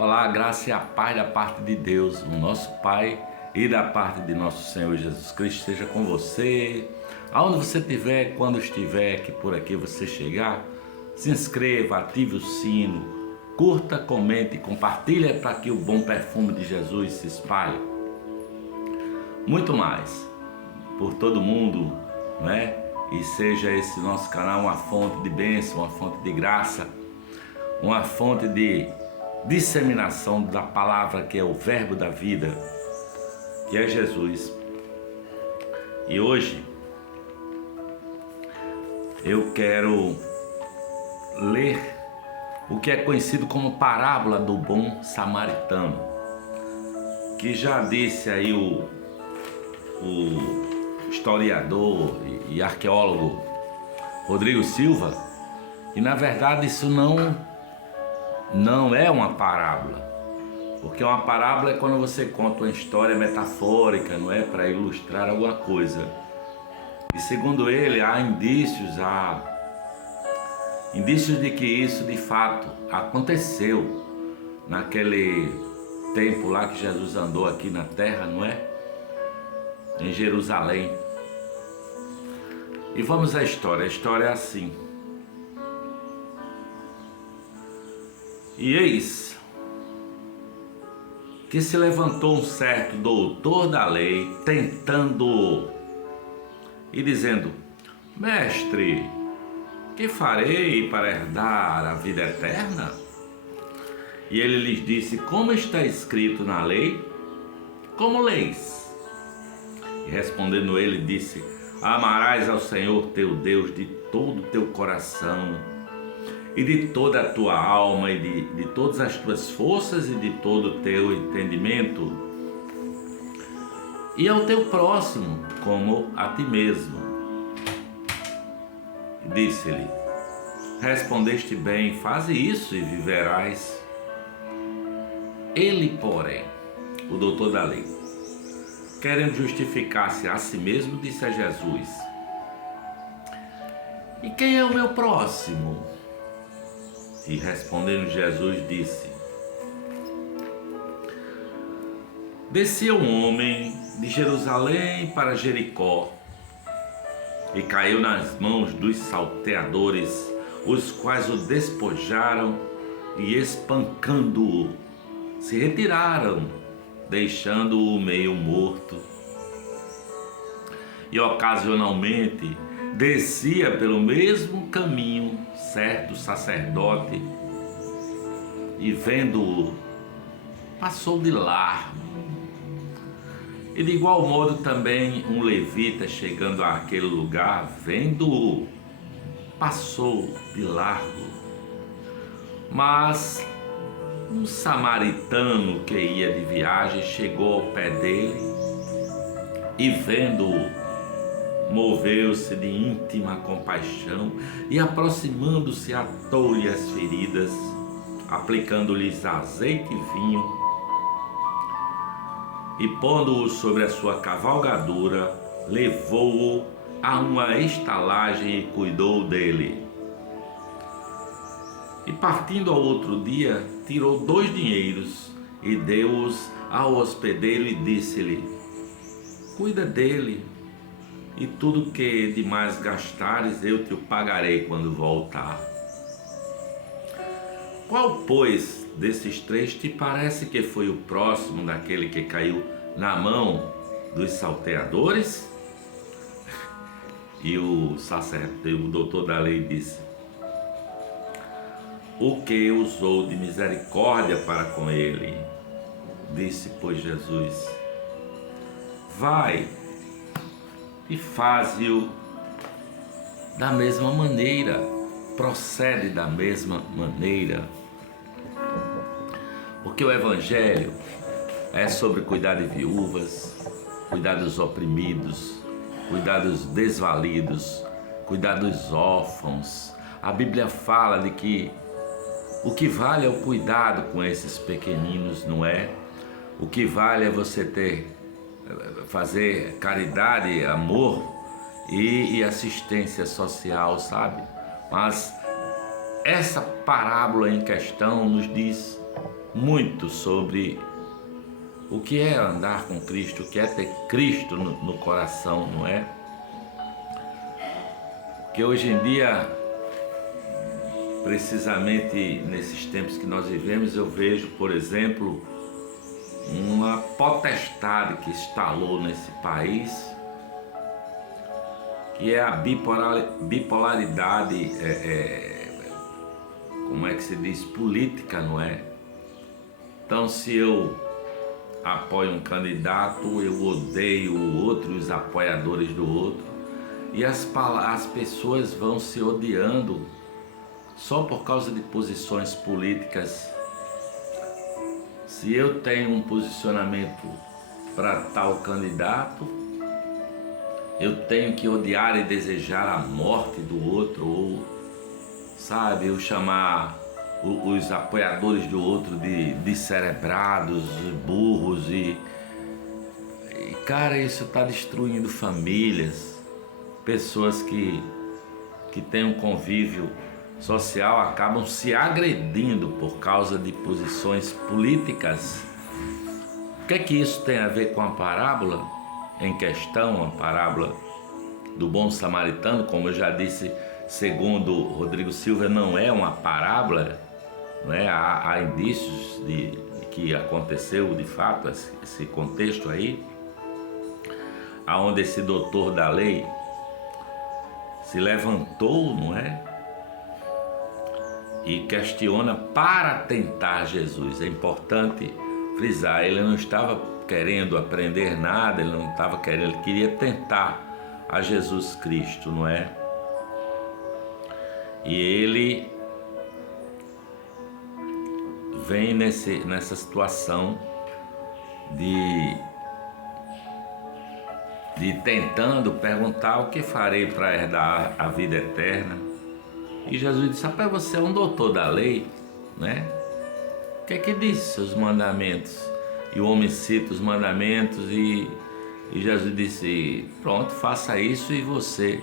Olá, graça e a paz da parte de Deus, o nosso Pai, e da parte de nosso Senhor Jesus Cristo, seja com você, aonde você estiver, quando estiver, que por aqui você chegar, se inscreva, ative o sino, curta, comente e compartilhe para que o bom perfume de Jesus se espalhe. Muito mais, por todo mundo, né? E seja esse nosso canal uma fonte de bênção, uma fonte de graça, uma fonte de disseminação da palavra que é o verbo da vida, que é Jesus. E hoje eu quero ler o que é conhecido como parábola do bom samaritano, que já disse aí o historiador e arqueólogo Rodrigo Silva, e na verdade isso não é uma parábola, porque uma parábola é quando você conta uma história metafórica, não é, para ilustrar alguma coisa. E segundo ele, há indícios de que isso de fato aconteceu naquele tempo lá que Jesus andou aqui na terra, não é? Em Jerusalém. E vamos à história. A história é assim. E eis que se levantou um certo doutor da lei, tentando-o e dizendo: Mestre, que farei para herdar a vida eterna? E ele lhes disse: Como está escrito na lei? Como leis? E respondendo ele, disse: Amarás ao Senhor teu Deus de todo o teu coração, e de toda a tua alma, e de todas as tuas forças, e de todo o teu entendimento, e ao teu próximo como a ti mesmo. Disse-lhe: Respondeste bem, faze isso e viverás. Ele, porém, o doutor da lei, querendo justificar-se a si mesmo, disse a Jesus: E quem é o meu próximo? E respondendo Jesus, disse: Descia um homem de Jerusalém para Jericó e caiu nas mãos dos salteadores, os quais o despojaram e, espancando-o, se retiraram, deixando-o meio morto. E ocasionalmente descia pelo mesmo caminho certo sacerdote, e vendo-o, passou de largo. E de igual modo também um levita, chegando àquele lugar, vendo-o, passou de largo. Mas um samaritano que ia de viagem chegou ao pé dele e, vendo-o, moveu-se de íntima compaixão e, aproximando-se, atou-lhe as feridas, aplicando-lhes azeite e vinho, e pondo-o sobre a sua cavalgadura, levou-o a uma estalagem e cuidou dele. E partindo ao outro dia, tirou 2 dinheiros e deu-os ao hospedeiro e disse-lhe: Cuida dele, e tudo que demais gastares eu te o pagarei quando voltar. Qual, pois, desses 3 te parece que foi o próximo daquele que caiu na mão dos salteadores? E o sacerdote, o doutor da lei, disse: O que usou de misericórdia para com ele? Disse, pois, Jesus: Vai e faze-o da mesma maneira, procede da mesma maneira. Porque o Evangelho é sobre cuidar de viúvas, cuidar dos oprimidos, cuidar dos desvalidos, cuidar dos órfãos. A Bíblia fala de que o que vale é o cuidado com esses pequeninos, não é? O que vale é você fazer caridade, amor e assistência social, sabe? Mas essa parábola em questão nos diz muito sobre o que é andar com Cristo, o que é ter Cristo no coração, não é? Porque hoje em dia, precisamente nesses tempos que nós vivemos, eu vejo, por exemplo, uma potestade que instalou nesse país, que é a bipolaridade, como é que se diz, política, não é? Então, se eu apoio um candidato, eu odeio o outro, os apoiadores do outro, e as pessoas vão se odiando só por causa de posições políticas. Se eu tenho um posicionamento para tal candidato, eu tenho que odiar e desejar a morte do outro, ou, sabe, eu chamar os apoiadores do outro de descerebrados, burros, e cara, isso está destruindo famílias, pessoas que têm um convívio social acabam se agredindo por causa de posições políticas. O que é que isso tem a ver com a parábola em questão, a parábola do bom samaritano? Como eu já disse, segundo Rodrigo Silva, não é uma parábola, não é? Há indícios de que aconteceu de fato esse contexto aí, aonde esse doutor da lei se levantou, não é? E questiona para tentar Jesus. É importante frisar, ele não estava querendo aprender nada, ele não estava querendo, ele queria tentar a Jesus Cristo, não é? E ele vem nessa situação de tentando perguntar o que farei para herdar a vida eterna. E Jesus disse: rapaz, você é um doutor da lei, né? O que é que diz seus mandamentos? E o homem cita os mandamentos e Jesus disse: pronto, faça isso e você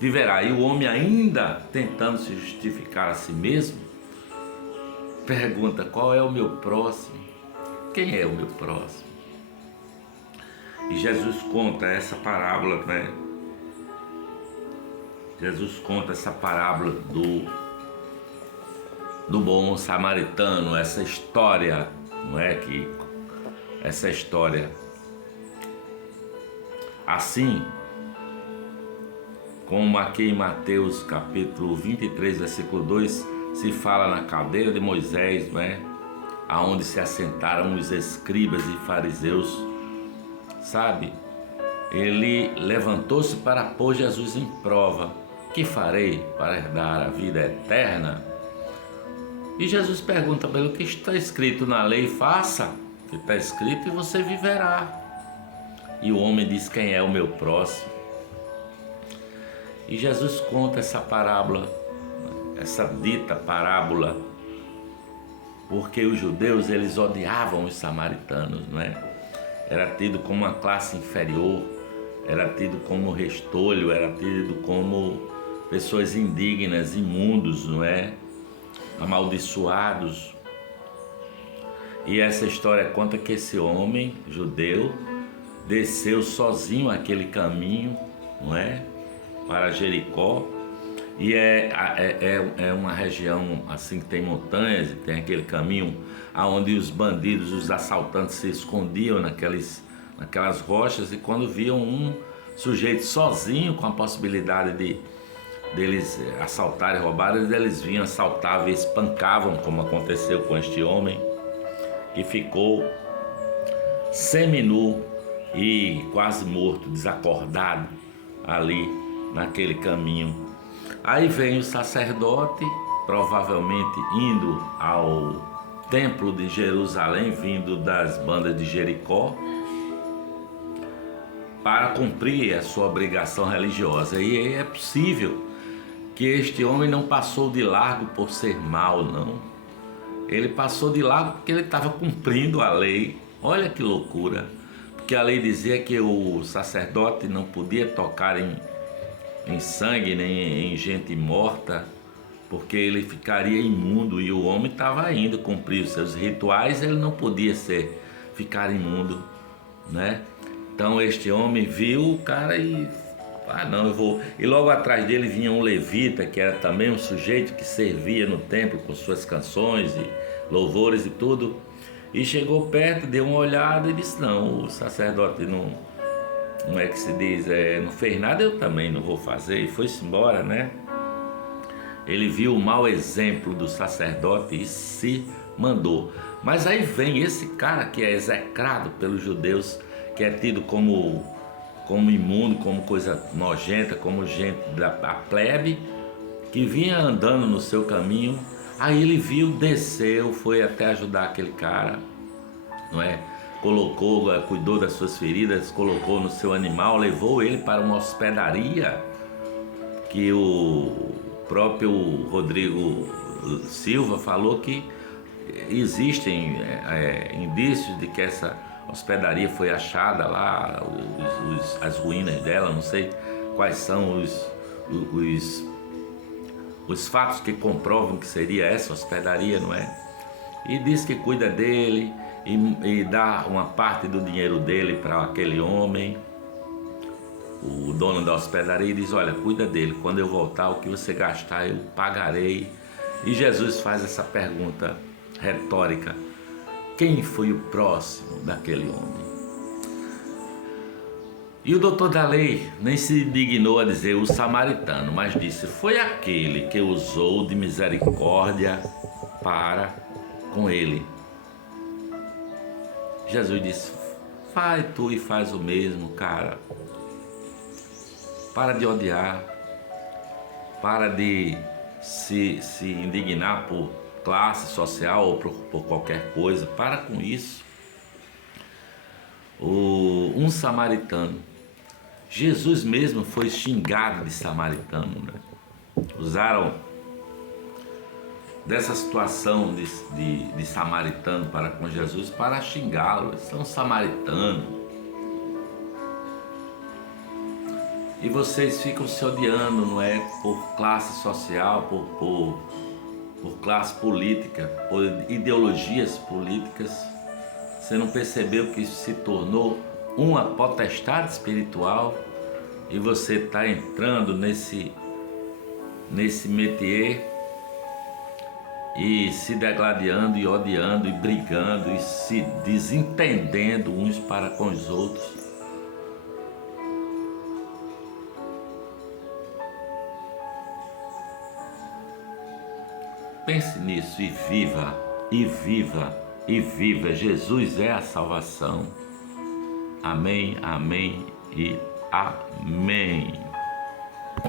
viverá. E o homem, ainda tentando se justificar a si mesmo, pergunta: qual é o meu próximo? Quem é o meu próximo? E Jesus conta essa parábola, né? Jesus conta essa parábola do bom samaritano, essa história, não é? Que essa história, assim como aqui em Mateus capítulo 23, versículo 2, se fala na cadeira de Moisés, não é? Aonde se assentaram os escribas e fariseus, sabe? Ele levantou-se para pôr Jesus em prova. Que farei para herdar a vida eterna? E Jesus pergunta para ele: o que está escrito na lei, faça o que está escrito e você viverá. E o homem diz: quem é o meu próximo? E Jesus conta essa parábola, essa dita parábola, porque os judeus, eles odiavam os samaritanos, não é? Era tido como uma classe inferior, era tido como restolho, era tido como pessoas indignas, imundos, não é? Amaldiçoados. E essa história conta que esse homem judeu desceu sozinho aquele caminho, não é? Para Jericó. E é uma região assim que tem montanhas e tem aquele caminho onde os bandidos, os assaltantes se escondiam naquelas rochas, e quando viam um sujeito sozinho com a possibilidade deles assaltarem e roubarem, eles vinham, assaltavam e espancavam, como aconteceu com este homem, que ficou seminu e quase morto, desacordado ali naquele caminho. Aí vem o sacerdote, provavelmente indo ao templo de Jerusalém, vindo das bandas de Jericó, para cumprir a sua obrigação religiosa. E é possível que este homem não passou de largo por ser mau, não. Ele passou de largo porque ele estava cumprindo a lei. Olha que loucura. Porque a lei dizia que o sacerdote não podia tocar em sangue, nem em gente morta, porque ele ficaria imundo e o homem estava indo cumprir os seus rituais, ele não podia ficar imundo, né? Então este homem viu o cara e não, eu vou. E logo atrás dele vinha um levita, que era também um sujeito que servia no templo com suas canções e louvores e tudo. E chegou perto, deu uma olhada e disse: não, o sacerdote não é que se diz, não fez nada, eu também não vou fazer. E foi-se embora, né? Ele viu o mau exemplo do sacerdote e se mandou. Mas aí vem esse cara que é execrado pelos judeus, que é tido como imundo, como coisa nojenta, como gente da plebe, que vinha andando no seu caminho. Aí ele viu, desceu, foi até ajudar aquele cara, não é? Colocou, cuidou das suas feridas, colocou no seu animal, levou ele para uma hospedaria que o próprio Rodrigo Silva falou que existem indícios de que essa hospedaria foi achada lá, as ruínas dela, não sei quais são os fatos que comprovam que seria essa hospedaria, não é? E diz que cuida dele e dá uma parte do dinheiro dele para aquele homem, o dono da hospedaria, e diz: olha, cuida dele, quando eu voltar, o que você gastar eu pagarei. E Jesus faz essa pergunta retórica: quem foi o próximo daquele homem? E o doutor da lei nem se dignou a dizer o samaritano, mas disse: foi aquele que usou de misericórdia para com ele. Jesus disse: vai tu e faz o mesmo, cara. Para de odiar, para de se indignar por classe social ou por qualquer coisa. Para com isso. Um samaritano, Jesus mesmo foi xingado de samaritano, né? Usaram dessa situação de samaritano para com Jesus para xingá-lo. Eles são samaritanos. E vocês ficam se odiando, não é? Por classe social, por classe política, por ideologias políticas. Você não percebeu que isso se tornou uma potestade espiritual e você está entrando nesse métier e se degladiando e odiando e brigando e se desentendendo uns para com os outros. Pense nisso e viva, e viva, e viva. Jesus é a salvação. Amém, amém e amém.